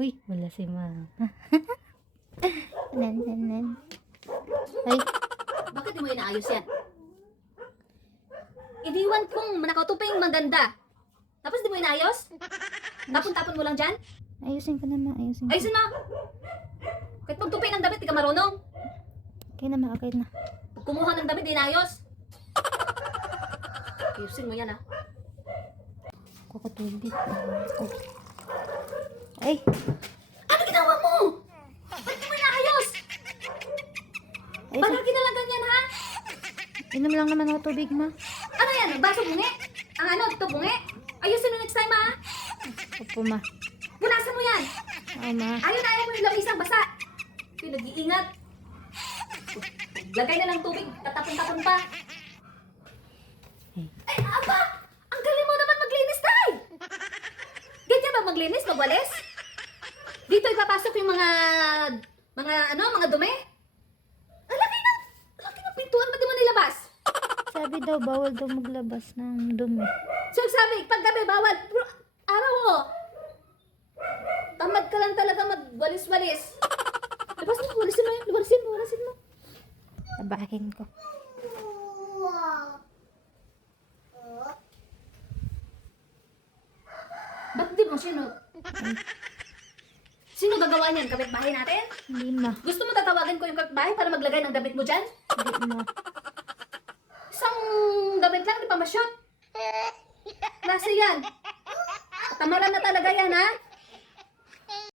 Uy, wala si mama. Nan. Ay, Bakit di mo inaayos yan? Iniwan kong nakatuping maganda. Tapos di mo inayos? Tapon-tapon mo lang dyan? ayusin ko naman, ayusin ko. Ayusin mo! Kahit magtupi ng damit, di ka marunong. Okay na, okay na. Pag kumuha ng damit, di inayos. Ayusin mo yan, ha? Kukutubig. Ay, Ano ginawa mo? Ba't di mo inaayos? ay, Palagi na lang ganyan, ha? inom lang naman ako tubig, ma. Ano yan? Baso bungi? Ang ano, ito bungi? Ayusin mo next time, ha? Opo, ma. Punasan mo yan. Oo, ma. Ayaw mo yung lamisang basa. Yung nag-iingat. Lagay na lang tubig, tatapon-tapon pa. Ay, aba! Ang galing mo naman maglinis, tay! Ganyan ba maglinis, magwalis? Dito ipapasok yung mga dumi? Ang laki ng pintuan, ba't di mo nilabas? Sabi daw, bawal daw maglabas ng dumi. So sabi, pag gabi, bawal. Pero araw mo. Tamad ka lang talaga magwalis-walis. Labasin mo, walisin mo yan. Walisin mo. Tabahin ko. Ba't di mo sino? Sino gagawa niyan? Kapitbahay natin? Hindi, ma. Gusto mo tatawagan ko yung kapitbahay para maglagay ng damit mo dyan? Hindi, ma. Isang damit lang, di pa masyot. Klase yan. Tamaran na talaga yan, ha?